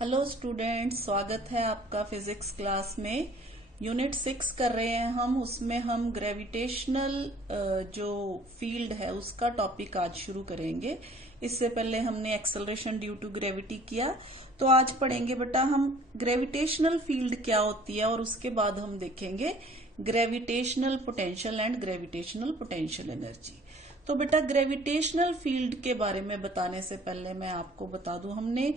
Hello students, स्वागत है आपका फिजिक्स क्लास में। यूनिट 6 कर रहे हैं हम। उसमें हम ग्रेविटेशनल जो फील्ड है उसका टॉपिक आज शुरू करेंगे। इससे पहले हमने एक्सेलरेशन ड्यू टू ग्रेविटी किया, तो आज पढ़ेंगे बेटा हम ग्रेविटेशनल फील्ड क्या होती है, और उसके बाद हम देखेंगे gravitational potential and gravitational potential energy. तो बेटा ग्रेविटेशनल फील्ड के बारे में बताने से पहले मैं आपको बता दूं, हमने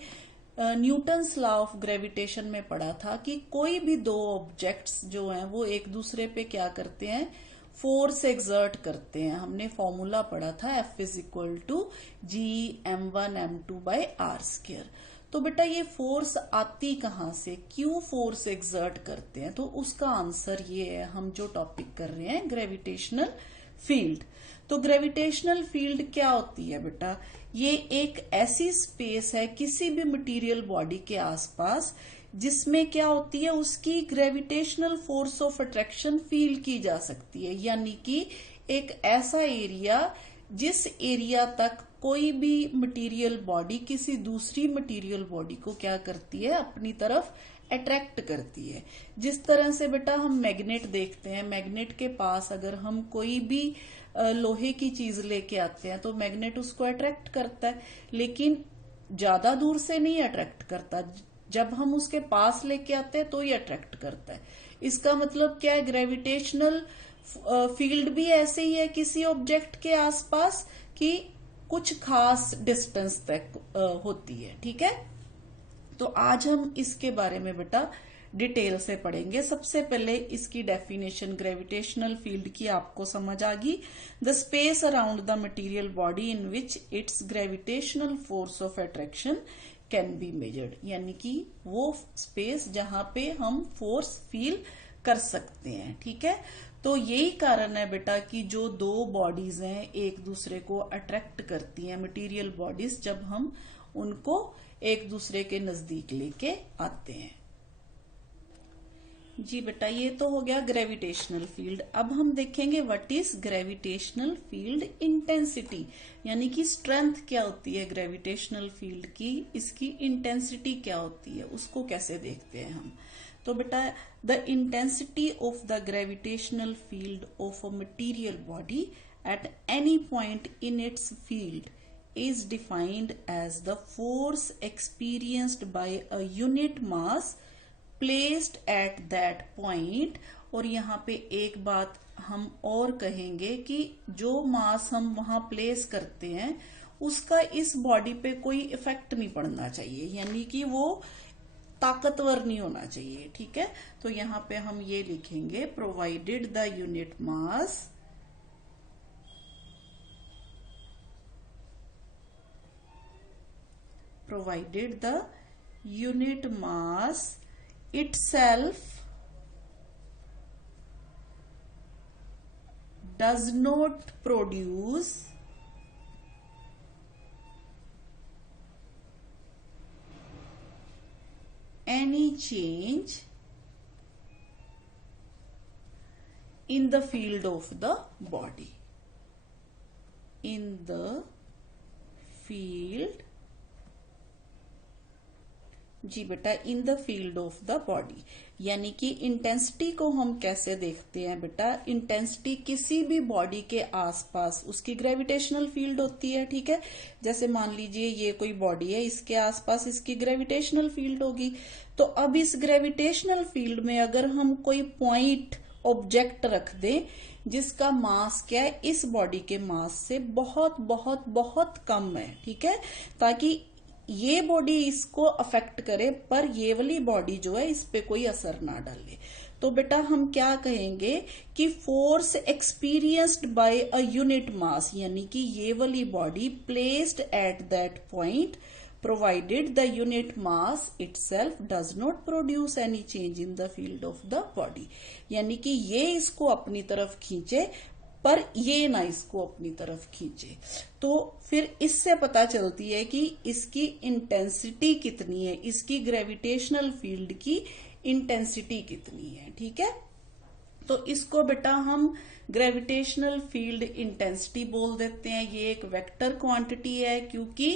न्यूटन्स लॉ ऑफ ग्रेविटेशन में पढ़ा था कि कोई भी दो ऑब्जेक्ट्स जो हैं वो एक दूसरे पे क्या करते हैं, फोर्स एक्सर्ट करते हैं। हमने फॉर्मूला पढ़ा था F is equal to G m1m2/r²। तो बेटा ये फोर्स आती कहाँ से, क्यों फोर्स एक्सर्ट करते हैं, तो उसका आंसर ये है। हम जो टॉपिक कर रहे हैं ग्रेविटेशनल फील्ड। तो ग्रेविटेशनल फील्ड क्या होती है बेटा, ये एक ऐसी स्पेस है किसी भी मटेरियल बॉडी के आसपास जिसमें क्या होती है, उसकी gravitational force of attraction feel की जा सकती है। यानी कि एक ऐसा एरिया जिस एरिया तक कोई भी मटेरियल बॉडी किसी दूसरी मटेरियल बॉडी को क्या करती है, अपनी तरफ अट्रैक्ट करती है। जिस तरह से बेटा हम मैग्नेट देखते हैं, मैग्नेट के पास अगर हम कोई भी लोहे की चीज लेके आते हैं तो मैग्नेट उसको अट्रैक्ट करता है, लेकिन ज्यादा दूर से नहीं अट्रैक्ट करता। जब हम उसके पास लेके आते हैं तो ही अट्रैक्ट करता है। इसका मतलब क्या है, ग्रेविटेशनल फील्ड भी ऐसे ही है किसी ऑब्जेक्ट के आसपास कि कुछ खास डिस्टेंस तक होती है। ठीक है, तो आज हम इसके बारे में बेटा डिटेल से पढ़ेंगे। सबसे पहले इसकी डेफिनेशन ग्रेविटेशनल फील्ड की आपको समझ आ गई। The space around the material body in which it's gravitational force of attraction can be measured, यानी कि वो स्पेस जहां पे हम फोर्स फील कर सकते हैं। ठीक है, तो यही कारण है बेटा कि जो दो बॉडीज हैं एक दूसरे को अट्रैक्ट करती हैं, मटेरियल बॉडीज, जब हम उनको एक दूसरे के नजदीक लेके आते हैं। जी बेटा, ये तो हो गया ग्रेविटेशनल फील्ड। अब हम देखेंगे what is gravitational field intensity, यानी कि स्ट्रेंथ क्या होती है ग्रेविटेशनल फील्ड की, इसकी इंटेंसिटी क्या होती है, उसको कैसे देखते हैं हम। तो बेटा the intensity of the gravitational field of a material body at any point in its field is defined as the force experienced by a unit mass placed at that point। और यहाँ पे एक बात हम और कहेंगे कि जो मास हम वहां प्लेस करते हैं उसका इस बॉडी पे कोई इफेक्ट नहीं पड़ना चाहिए, यानी कि वो ताकतवर नहीं होना चाहिए। ठीक है, तो यहाँ पे हम ये लिखेंगे provided the unit mass provided the unit mass itself does not produce any change in the field of the body, in the field, जी बेटा, in the field of the body. यानी कि इंटेंसिटी को हम कैसे देखते हैं बेटा, इंटेंसिटी किसी भी बॉडी के आसपास उसकी ग्रेविटेशनल फील्ड होती है। ठीक है, जैसे मान लीजिए ये कोई बॉडी है, इसके आसपास इसकी ग्रेविटेशनल फील्ड होगी। तो अब इस ग्रेविटेशनल फील्ड में अगर हम कोई पॉइंट ऑब्जेक्ट रख दें जिसका मास क्या है, इस बॉडी के मास से बहुत बहुत बहुत कम है, ठीक है, ताकि ये बॉडी इसको अफेक्ट करे पर ये वाली बॉडी जो है इस पे कोई असर ना डाले, तो बेटा हम क्या कहेंगे कि force experienced bye a unit mass, यानी कि ये वाली body placed at that point provided the unit mass itself does not produce any change in the field of the body, यानी कि ये इसको अपनी तरफ खींचे पर ये ना इसको अपनी तरफ खींचे। तो फिर इससे पता चलती है कि इसकी इंटेंसिटी कितनी है, इसकी ग्रेविटेशनल फील्ड की इंटेंसिटी कितनी है। ठीक है, तो इसको बेटा हम ग्रेविटेशनल फील्ड इंटेंसिटी बोल देते हैं। ये एक वेक्टर क्वांटिटी है क्योंकि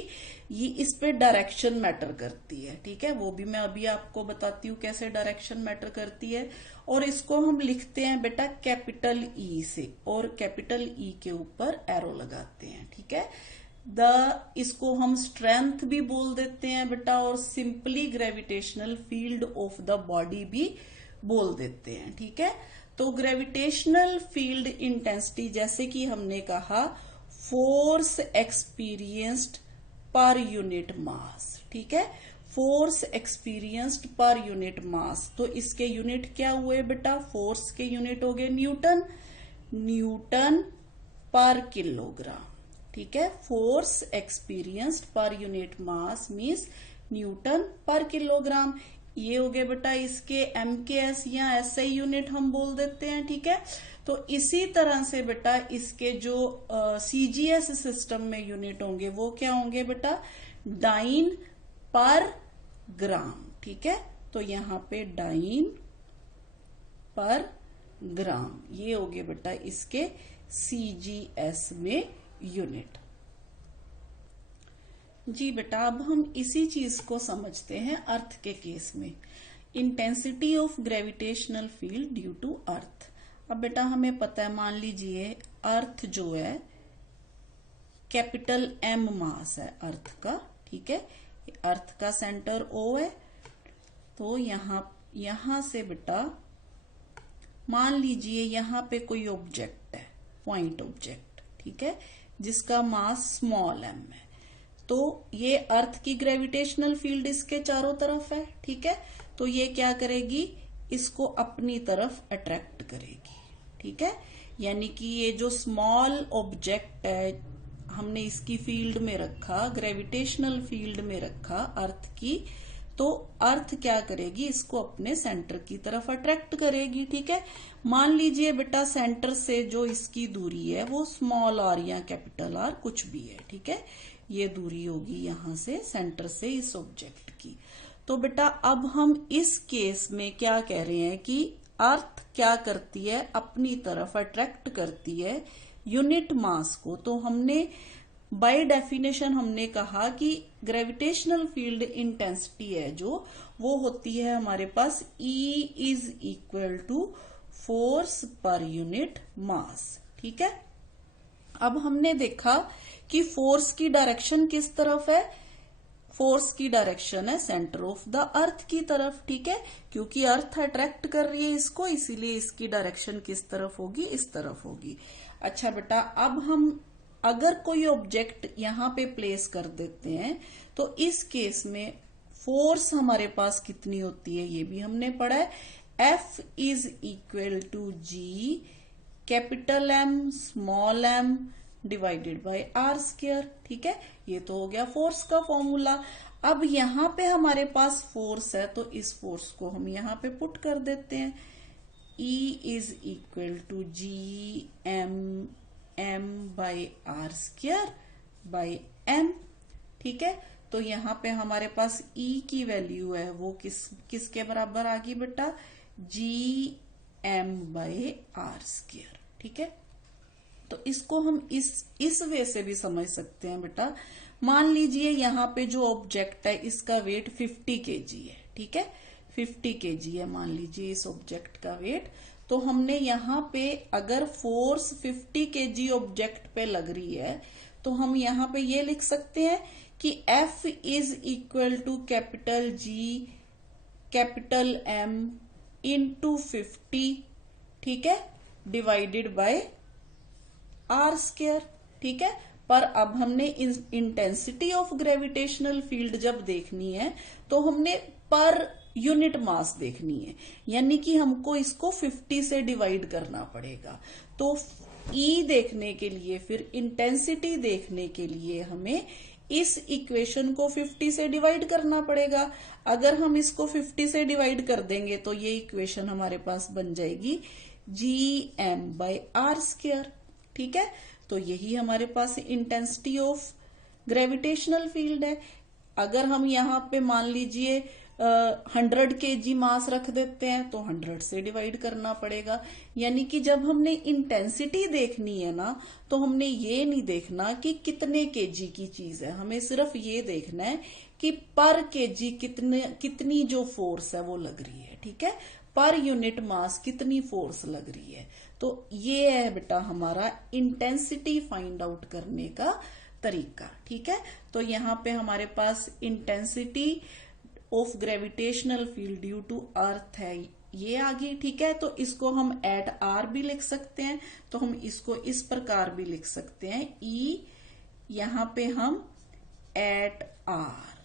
ये इस पे डायरेक्शन मैटर करती है। ठीक है, वो भी मैं अभी आपको बताती हूँ कैसे डायरेक्शन मैटर करती है। और इसको हम लिखते हैं बेटा कैपिटल ई से, और कैपिटल ई के ऊपर एरो लगाते हैं। ठीक है, इसको हम स्ट्रेंथ भी बोल देते हैं बेटा, और simply gravitational field of the body भी बोल देते हैं। ठीक है, तो ग्रेविटेशनल फील्ड इंटेंसिटी जैसे कि हमने कहा फोर्स एक्सपीरियंस्ड पर यूनिट मास। ठीक है, फोर्स एक्सपीरियंस्ड पर यूनिट मास, तो इसके यूनिट क्या हुए बेटा, फोर्स के यूनिट हो गए न्यूटन, न्यूटन पर किलोग्राम। ठीक है, फोर्स एक्सपीरियंस्ड पर यूनिट मास मीन्स न्यूटन पर किलोग्राम। ये हो गए बेटा इसके MKS या SI यूनिट हम बोल देते हैं। ठीक है, तो इसी तरह से बेटा इसके जो CGS सिस्टम में यूनिट होंगे वो क्या होंगे बेटा, डाइन पर ग्राम। ठीक है, तो यहाँ पे डाइन पर ग्राम ये हो गए बेटा इसके CGS में यूनिट। जी बेटा, अब हम इसी चीज को समझते हैं अर्थ के केस में, intensity of gravitational field due to earth. अब बेटा हमें पता है, मान लीजिए अर्थ जो है कैपिटल M मास है अर्थ का। ठीक है, अर्थ का सेंटर O है, तो यहां से बेटा मान लीजिए यहां पे कोई ऑब्जेक्ट है, पॉइंट ऑब्जेक्ट। ठीक है, जिसका मास स्मॉल m है, तो ये अर्थ की ग्रेविटेशनल फील्ड इसके चारों तरफ है। ठीक है, तो ये क्या करेगी, इसको अपनी तरफ अट्रैक्ट करेगी। ठीक है, यानी कि ये जो स्मॉल ऑब्जेक्ट है हमने इसकी फील्ड में रखा, ग्रेविटेशनल फील्ड में रखा अर्थ की, तो अर्थ क्या करेगी, इसको अपने सेंटर की तरफ अट्रैक्ट करेगी। ठीक है, मान लीजिए बेटा सेंटर से जो इसकी दूरी है वो स्मॉल r या कैपिटल R कुछ भी है। ठीक है, ये दूरी होगी यहां से सेंटर से इस ऑब्जेक्ट की। तो बेटा अब हम इस केस में क्या कह रहे हैं कि अर्थ क्या करती है, अपनी तरफ अट्रैक्ट करती है यूनिट मास को। तो हमने बाय डेफिनेशन हमने कहा कि ग्रेविटेशनल फील्ड इंटेंसिटी है जो, वो होती है हमारे पास E is equal to force पर यूनिट मास। ठीक है, अब हमने देखा कि फोर्स की डायरेक्शन किस तरफ है, फोर्स की डायरेक्शन है सेंटर ऑफ द अर्थ की तरफ। ठीक है, क्योंकि अर्थ अट्रैक्ट कर रही है इसको, इसीलिए इसकी डायरेक्शन किस तरफ होगी, इस तरफ होगी। अच्छा बेटा, अब हम अगर कोई ऑब्जेक्ट यहां पे प्लेस कर देते हैं तो इस केस में फोर्स हमारे पास कितनी होती है ये भी हमने पढ़ा है, F is equal to G capital M small m divided by R square. ठीक है, ये तो हो गया फोर्स का फॉर्मूला। अब यहां पे हमारे पास फोर्स है, तो इस फोर्स को हम यहां पे पुट कर देते हैं, E is equal to G M by R square by M। ठीक है, तो यहां पे हमारे पास E की वैल्यू है वो किसके बराबर आ गई बेटा, G M by R square. ठीक है, तो इसको हम इस वे से भी समझ सकते हैं बेटा। मान लीजिए यहाँ पे जो ऑब्जेक्ट है इसका वेट 50 kg है। ठीक है, 50 kg है मान लीजिए इस ऑब्जेक्ट का वेट। तो हमने यहाँ पे अगर फोर्स 50 kg ऑब्जेक्ट पे लग रही है तो हम यहाँ पे ये लिख सकते हैं कि F is equal to capital G capital M into 50। ठीक है, डिवाइडेड बाय R स्क्वायर। ठीक है, पर अब हमने इंटेंसिटी ऑफ ग्रेविटेशनल फील्ड जब देखनी है तो हमने पर यूनिट मास देखनी है, यानी कि हमको इसको 50 से डिवाइड करना पड़ेगा। तो E देखने के लिए, फिर इंटेंसिटी देखने के लिए हमें इस इक्वेशन को 50 से डिवाइड करना पड़ेगा। अगर हम इसको 50 से डिवाइड कर देंगे तो ये इक्वेशन हमारे पास बन जाएगी GM बाई R स्क्वायर। ठीक है, तो यही हमारे पास इंटेंसिटी ऑफ ग्रेविटेशनल फील्ड है। अगर हम यहाँ पे मान लीजिए 100 kg मास रख देते हैं तो 100 से डिवाइड करना पड़ेगा। यानी कि जब हमने इंटेंसिटी देखनी है ना, तो हमने ये नहीं देखना कि कितने केजी की चीज है, हमें सिर्फ ये देखना है कि पर केजी कितनी जो फोर्स है वो लग रही है। ठीक है, पर यूनिट मास कितनी फोर्स लग रही है। तो ये है बेटा हमारा इंटेंसिटी फाइंड आउट करने का तरीका। ठीक है, तो यहाँ पे हमारे पास intensity of gravitational field due to earth है, ये आ गई। ठीक है, तो इसको हम एट आर भी लिख सकते हैं, तो हम इसको इस प्रकार भी लिख सकते हैं ई, यहां पे हम एट आर,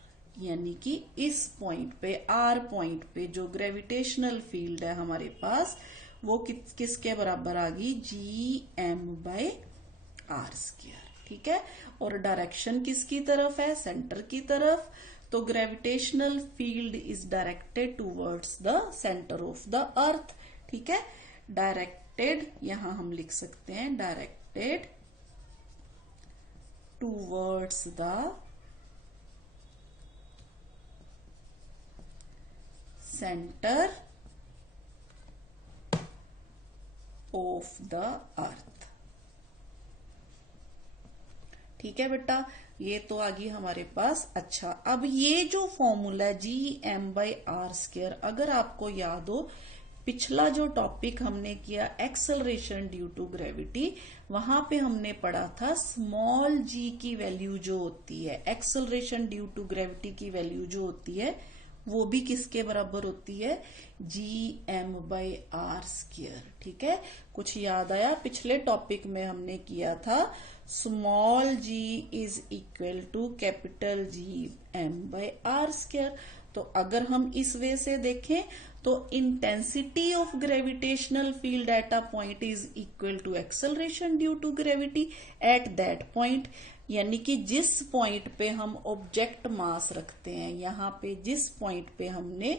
यानी कि इस पॉइंट पे आर पॉइंट पे जो ग्रेविटेशनल फील्ड है हमारे पास वो किसके बराबर आ गई, G M by R square. ठीक है, और डायरेक्शन किसकी तरफ है, सेंटर की तरफ। तो gravitational field is directed towards the centre of the अर्थ। ठीक है, डायरेक्टेड यहां हम लिख सकते हैं directed towards the centre of the अर्थ। ठीक है बेटा, ये तो आ गई हमारे पास। अच्छा, अब ये जो फॉर्मूला है G M by are square, अगर आपको याद हो पिछला जो टॉपिक हमने किया एक्सेलरेशन ड्यू टू ग्रेविटी, वहां पे हमने पढ़ा था स्मॉल जी की वैल्यू जो होती है, एक्सेलरेशन ड्यू टू ग्रेविटी की वैल्यू जो होती है वो भी किसके बराबर होती है, G M by are square. ठीक है, कुछ याद आया, पिछले टॉपिक में हमने किया था small G is equal to capital G M by are square. तो अगर हम इस वे से देखें तो intensity of gravitational field at a point is equal to acceleration due to gravity at that point. यानी कि जिस पॉइंट पे हम ऑब्जेक्ट मास रखते हैं, यहाँ पे जिस पॉइंट पे हमने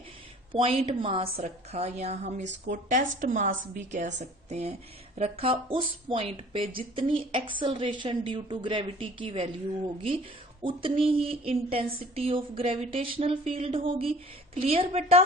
पॉइंट मास रखा, या हम इसको टेस्ट मास भी कह सकते हैं, रखा, उस पॉइंट पे जितनी एक्सेलरेशन ड्यू टू ग्रेविटी की वैल्यू होगी उतनी ही इंटेंसिटी ऑफ ग्रेविटेशनल फील्ड होगी। क्लियर बेटा?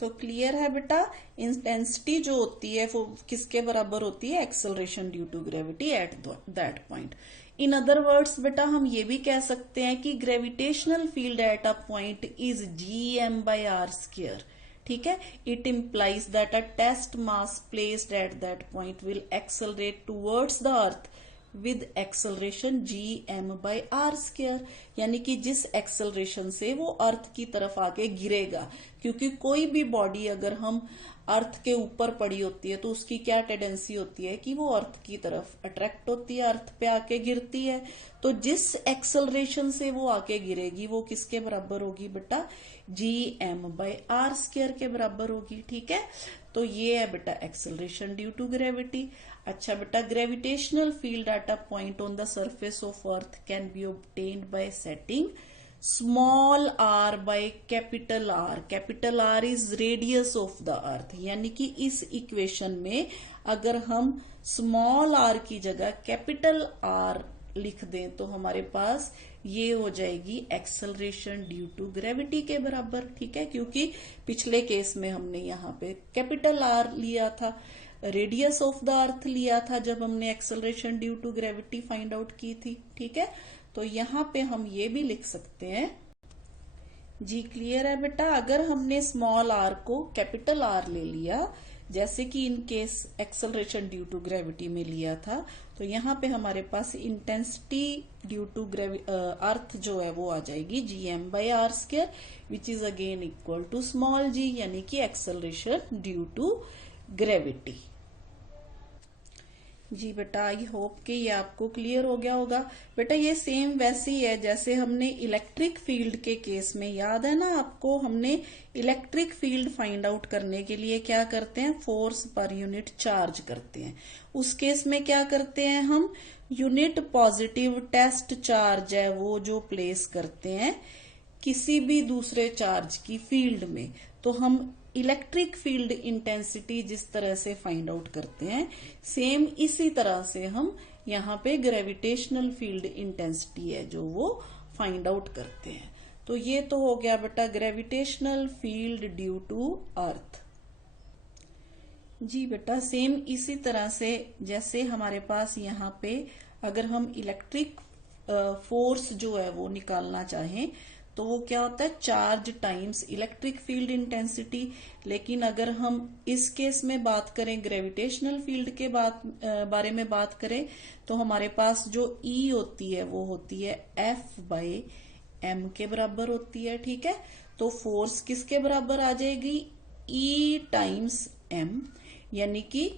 तो क्लियर है बेटा, इंटेंसिटी जो होती है वो किसके बराबर होती है, acceleration due to gravity at that point. In other words बेटा हम ये भी कह सकते हैं कि gravitational field at a point is G M by are square. ठीक है, it implies that a test mass placed at that point will accelerate towards the earth with acceleration G M by are square. यानी कि जिस acceleration से वो अर्थ की तरफ आके गिरेगा, क्योंकि कोई भी बॉडी अगर हम अर्थ के ऊपर पड़ी होती है तो उसकी क्या टेंडेंसी होती है कि वो अर्थ की तरफ अट्रैक्ट होती है, अर्थ पे आके गिरती है। तो जिस एक्सेलरेशन से वो आके गिरेगी वो किसके बराबर होगी बेटा, G M by are square के बराबर होगी। ठीक है, तो ये है बेटा एक्सेलरेशन ड्यू टू ग्रेविटी। अच्छा बेटा, gravitational field at a point on the surface of earth can be obtained by setting small R by capital R. Capital R is radius of the earth. यानी कि इस equation में अगर हम small are की जगह कैपिटल आर लिख दें तो हमारे पास ये हो जाएगी एक्सेलरेशन ड्यू टू ग्रेविटी के बराबर। ठीक है, क्योंकि पिछले केस में हमने यहाँ पे कैपिटल आर लिया था, रेडियस ऑफ द अर्थ लिया था जब हमने acceleration due to gravity find out की थी। ठीक है, तो यहाँ पे हम ये भी लिख सकते हैं, जी क्लियर है बेटा, अगर हमने स्मॉल आर को कैपिटल आर ले लिया जैसे कि in case acceleration due to gravity में लिया था, तो यहाँ पे हमारे पास इंटेंसिटी ड्यू टू अर्थ जो है वो आ जाएगी G M by are square, which is again equal to small g, यानी कि एक्सेलरेशन ड्यू टू ग्रेविटी। जी बेटा, आई होप कि ये आपको क्लियर हो गया होगा। बेटा ये सेम वैसे ही है जैसे हमने इलेक्ट्रिक फील्ड के केस में, याद है ना आपको, हमने इलेक्ट्रिक फील्ड फाइंड आउट करने के लिए क्या करते हैं, फोर्स पर यूनिट चार्ज करते हैं। उस केस में क्या करते हैं हम, यूनिट पॉजिटिव टेस्ट चार्ज है वो जो प्लेस करते हैं किसी भी दूसरे चार्ज की फील्ड में। तो हम इलेक्ट्रिक फील्ड इंटेंसिटी जिस तरह से फाइंड आउट करते हैं, सेम इसी तरह से हम यहाँ पे ग्रेविटेशनल फील्ड इंटेंसिटी है जो वो फाइंड आउट करते हैं। तो ये तो हो गया बेटा gravitational field due to earth. जी बेटा सेम इसी तरह से जैसे हमारे पास यहाँ पे अगर हम इलेक्ट्रिक फोर्स जो है वो निकालना चाहें तो वो क्या होता है, charge times electric field intensity. लेकिन अगर हम इस केस में बात करें, ग्रेविटेशनल फील्ड के बारे में बात करें, तो हमारे पास जो E होती है वो होती है F/m के बराबर होती है। ठीक है, तो फोर्स किसके बराबर आ जाएगी, E टाइम्स m, यानी कि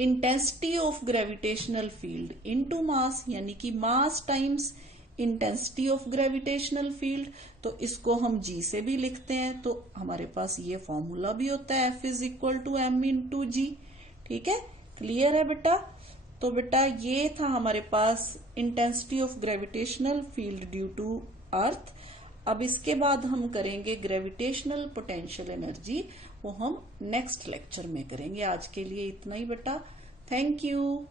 intensity of gravitational field into mass, यानी कि मास times intensity of gravitational field. तो इसको हम G से भी लिखते हैं, तो हमारे पास ये फॉर्मूला भी होता है F is equal to m into g. ठीक है, क्लियर है बेटा। तो बेटा ये था हमारे पास intensity of gravitational field due to earth. अब इसके बाद हम करेंगे ग्रेविटेशनल पोटेंशियल एनर्जी, वो हम नेक्स्ट लेक्चर में करेंगे। आज के लिए इतना ही बेटा, थैंक यू।